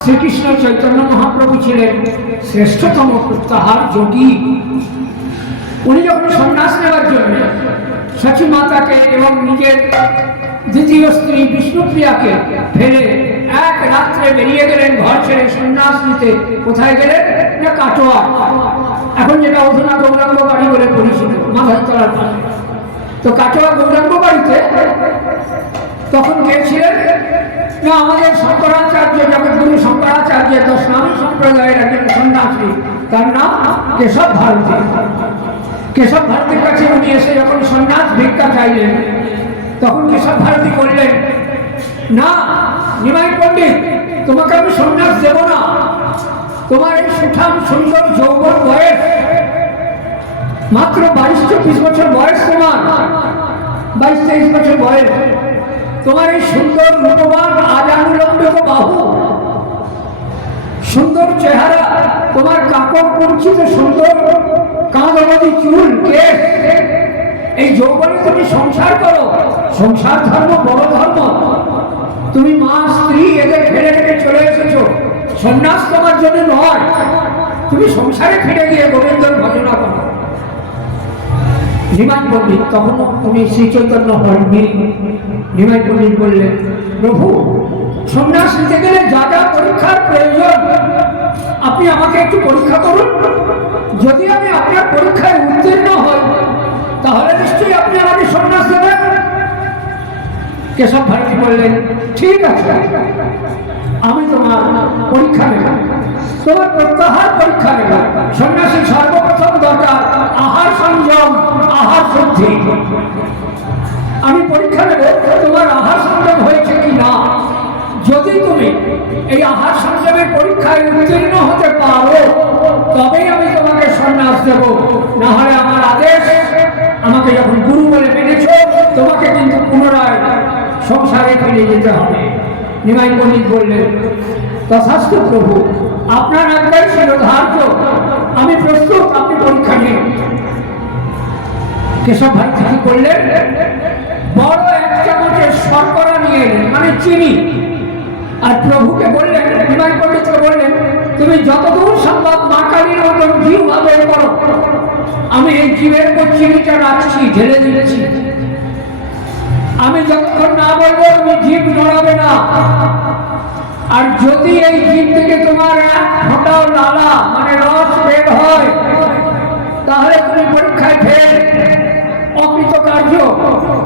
শ্রীকৃষ্ণ চৈতন্য মহাপ্রভু ছিলেন শ্রেষ্ঠতম প্রত্যাহার যোগী। উনি যখন সন্ন্যাস নেওয়ার জন্য সচী মাতাকে এবং নিজের দ্বিতীয় স্ত্রী বিষ্ণুপ্রিয়াকে ফেলে এক রাত্রে বেরিয়ে গেলেন ঘর ছেড়ে সন্ন্যাস নিতে, কোথায় গেলেন? না কাটোয়া। এখন যেটা অধুনা গৌরাঙ্গ বাড়ি বলে পরিচিত মাথার তলার তো কাটোয়া গৌরাঙ্গ বাড়িতে তখন গিয়েছিলেন না আমাদের শঙ্করাচার্য, যখন জগৎগুরু শঙ্করাচার্য দশনামী সম্প্রদায়ের একজন সন্ন্যাসী, তার নাম কেশব ভারতী। কেশব ভারতীর কাছে উনি এসে যখন সন্ন্যাস ভিক্ষা চাইলেন, তখন কেশব ভারতী করলেন না, নিমাই পণ্ডিত, তোমাকে আমি সন্ন্যাস দেব না। তোমার এই সুঠাম সুন্দর যৌবন বয়স, মাত্র বাইশ চব্বিশ বছর বয়স তোমার, বাইশ তেইশ বছর বয়স। তোমার এই সুন্দর রূপবান আজানুলম্বিত বাহু, সুন্দর চেহারা, তোমার কাপড় কুঞ্চিত সুন্দর কাঁদাবাদি চুল, কেশ, এই যৌবনে তুমি সংসার করো। সংসার ধর্ম, বড় ধর্ম। তুমি মা, স্ত্রী, এদের ফেলে রেখে চলে এসেছ। সন্ন্যাস তোমার জন্য নয়। তুমি সংসারে ফিরে গিয়ে গোবিন্দর ভজনা করো। নিমাই পণ্ডিত তখন উনি শ্রী চৈতন্য হননি পণ্ডিত বললেন, প্রভু, সন্ন্যাস নিতে গেলে যা যা পরীক্ষার প্রয়োজন, আপনি আমাকে একটু পরীক্ষা করুন। যদি আমি আপনার পরীক্ষায় উত্তীর্ণ হই, তাহলে নিশ্চয়ই আপনি আমাকে সন্ন্যাস দেবেন। কেশব ভারতী বললেন, ঠিক আছে, আমি তোমার পরীক্ষা নেব, তোমার প্রত্যাহার পরীক্ষা নেব সন্ন্যাসী সর্বপ্রথম দরকার আহার সংযম আহার শুদ্ধি আমি পরীক্ষা নেব তোমার আহার সংযম হয়েছে কি না। যদি তুমি এই আহার সংযমের পরীক্ষায় উত্তীর্ণ হতে পারো, তবেই আমি তোমাকে সন্ন্যাস দেব। না হলে আমার আদেশ, আমাকে যখন গুরু বলে মেনেছ, তোমাকে কিন্তু পুনরায় সংসারে ফিরে যেতে হবে। নিমাই পণ্ডিত বললেন, তথাস্তু প্রভু, আপনার একবার ছিল ধার্য। কেশব ভাই কি করলেন? বড় এক চামচের শর্করা নিয়ে এলেন মানে চিনি। আর প্রভুকে বললেন নিমাই পণ্ডিতকে বললেন, তুমি যতদূর সম্ভব মা কালীর মতন জীব ভাবে করো। আমি এই জীবের উপর চিনিটা রাখছি, ঢেলে দিচ্ছি। আমি যতক্ষণ না বলব, তুমি জীব নড়াবে না। আর যদি এই জীব থেকে তোমার এক ফোঁটাও লালা মানে রস বের হয় তাহলে তুমি পরীক্ষায় ফেল অকৃতকার্য,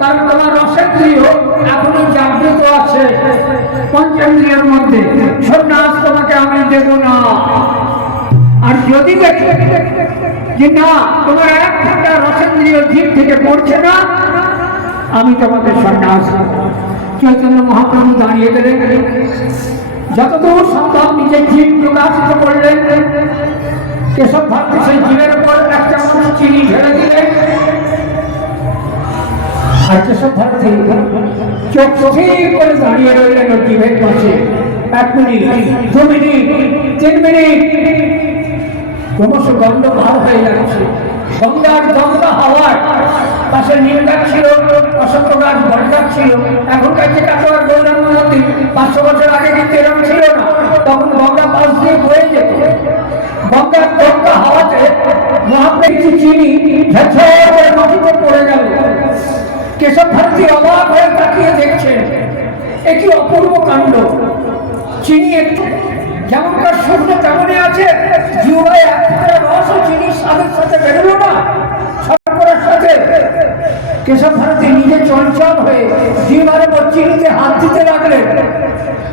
কারণ তোমার রসেন্দ্রিয় এখনও জাগ্রত আছে। পঞ্চেন্দ্রিয়ের মধ্যে, সন্ন্যাস তোমাকে আমি দেব না। আর যদি দেখি যে না, তোমার এক ফোঁটা রসেন্দ্রিয় জীব থেকে পড়ছে না, আমি তোমাদের সন্ন্যাস। চৈতন্য মহাপ্রভু দাঁড়িয়ে গেলেন। যতদূর সম্ভব নিজের জীব প্রকাশিত করলেন। কেশব ভারতী সেই জীবের উপর চামচ চিনি ঢেলে দিলেন আর কেশব ভারতী। চোখ স্থির করে দাঁড়িয়ে রইলেন ওর জীবের পাশে এক মিনিট, দু মিনিট, তিন মিনিট। ক্রমশ গন্ধ ভার হয়ে যাচ্ছে। গঙ্গার গঙ্গা হাওয়ায় পাশে নীল ছিল, অশোক গাছ বট ছিল। এখনকার যে কাটোয়ার গৌরাঙ্গ নদী, পাঁচশো বছর আগে কিন্তু এরকম ছিল না? তখন গঙ্গা পাশ দিয়ে বয়ে যেত। গঙ্গার গঙ্গা হাওয়াতে মহাপ্রেক্ষী চিনি ঝরঝর করে মাটিতে পড়ে গেল। কেশব ভারতী অবাক হয়ে তাকিয়ে দেখছেন, এ কি অপূর্ব কাণ্ড। চিনি একটু, যেমনকার শূন্য তেমনই আছে। জিওয়ায় এক ফোঁটা রস সাথে বেরোলো না। শর্করার সাথে কেশব ভারতী নিজে চঞ্চল হয়ে জিওয়ার উপর চিনিতে হাত দিতে লাগলেন।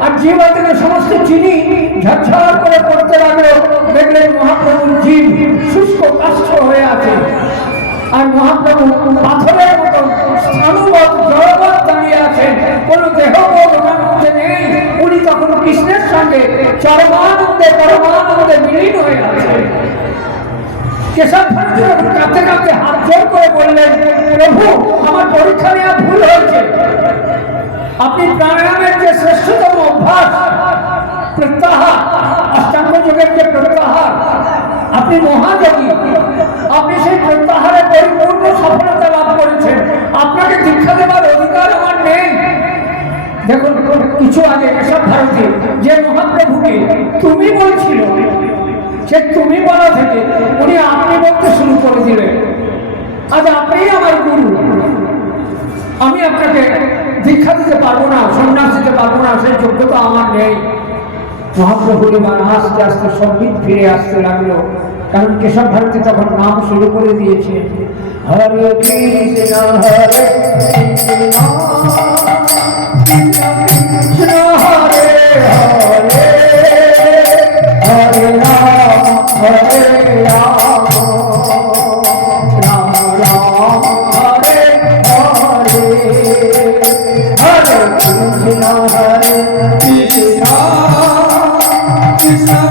আর জিওয়া থেকে সমস্ত চিনি ঝরঝর করে পড়তে লাগল। দেখলেন মহাপ্রভুর কাষ্ঠ হয়ে আছে। আর মহাপ্রভু পাথরের মতন স্থানুবত জড়বত দাঁড়িয়ে আছেন কোনো দেহ ওনার মধ্যে নেই। উনি তখন কৃষ্ণের সঙ্গে চরমানন্দে, পরমানন্দে মিলিত হয়ে আছে। কেশব আপনি প্রাণায়ামের যে শ্রেষ্ঠতম অভ্যাস, প্রত্যাহার, অষ্টাঙ্গ যুগের যে প্রত্যাহার আপনি মহাযোগী। আপনি সেই প্রত্যাহারে পরিপূর্ণ সফলতা লাভ করেছেন। আপনাকে দীক্ষা দেওয়ার অধিকার আমার নেই। দেখুন, কিছু আগে এসব ভারতে যে মহাপ্রভুকে তুমি বলছিল, সে তুমি বলা থেকে উনি আপনি বলতে শুরু করে দিলেন। আজ আপনিই আমার গুরু। আমি আপনাকে দীক্ষা দিতে পারব না, সন্ন্যাস দিতে পারব না, সেই যোগ্যতা আমার নেই। মহাপ্রভুর এবার আস্তে আস্তে সম্বিত ফিরে আসতে লাগল। কারণ কেশব ভারতী তখন নাম শুরু করে দিয়েছে, হরে কৃষ্ণ, হরে হরে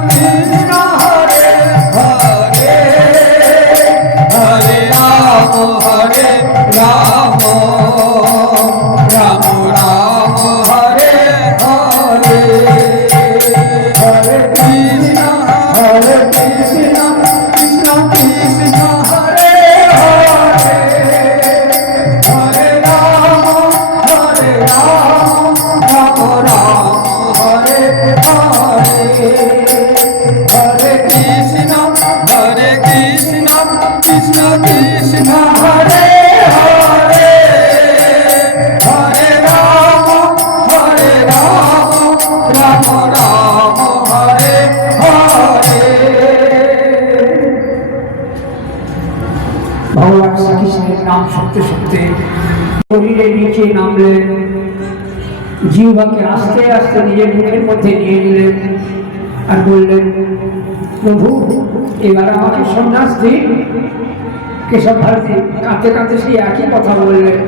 কৃষ্ণ নাম নিচে নামলেন জিহ্বাকে আস্তে আস্তে নিজের মুখের মধ্যে নিয়ে নিলেন আর বললেন প্রভু এবার আমাকে সন্ন্যাস দিন কেশব ভারতী কাঁদতে কাঁদতে সেই একই কথা বললেন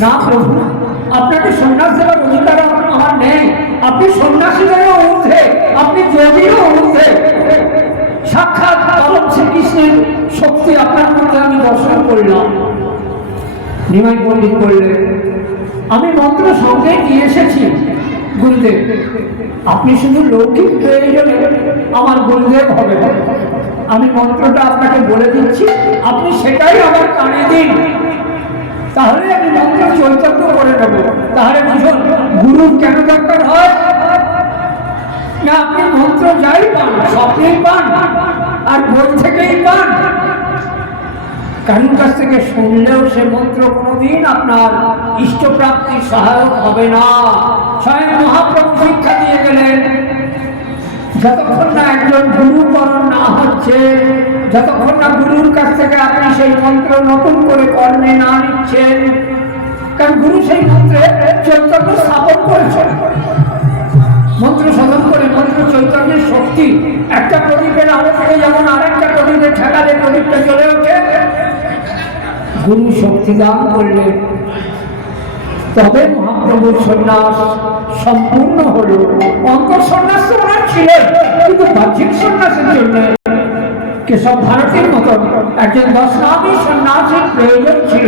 না প্রভু আপনাকে সন্ন্যাস দেওয়ার অধিকার আমার নেই। আপনি সন্ন্যাসীদেরও ঊর্ধ্বে, আপনি যোগীরও ঊর্ধ্বে। সাক্ষাৎ শ্রীকৃষ্ণের শক্তি আপনার মধ্যে নিমাই পণ্ডিত বললেন, আমি মন্ত্র সঙ্গে নিয়ে এসেছি, গুরুদেব। আপনি শুধু লৌকিক প্রয়োজনে আমার গুরুদেব হবে আমি মন্ত্রটা আপনাকে বলে দিচ্ছি, আপনি সেটাই আমার কানে দিন। তাহলে আমি মন্ত্র চৈতন্য করে নেব। তাহলে বুঝুন গুরুর কেন দরকার হয়? না, আপনি মন্ত্র যাই পান, স্বপ্নেই পান, আর বই থেকেই পান। কারুর কাছ থেকে শুনলেও সে মন্ত্র কোনোদিন আপনার ইষ্টপ্রাপ্তির সহায়ক হবে না। স্বয়ং মহাপ্রভু শিক্ষা দিয়ে গেলেন, যতক্ষণ না একজন গুরুকরণ না হচ্ছে, যতক্ষণ না গুরুর কাছ থেকে আপনি সেই মন্ত্র নতুন করে কর্মে না নিচ্ছেন, কারণ গুরু সেই মন্ত্রে চৈতন্য স্থাপন করেছেন। মন্ত্র সাধন করে মন্ত্র চৈতন্যের শক্তি, একটা প্রদীপের আলো থেকে যেমন আরেকটা প্রদীপে ঠেকালে প্রদীপটা চলে ওঠে গুরু শক্তি দান করলেন। তবে মহাপ্রভুর সন্ন্যাস সম্পূর্ণ হলো। অন্তর সন্ন্যাস তো ওনার ছিলেন, কিন্তু বাহ্যিক সন্ন্যাসের জন্য কেশব ভারতের মতন একজন দশ নামী সন্ন্যাসের প্রয়োজন ছিল।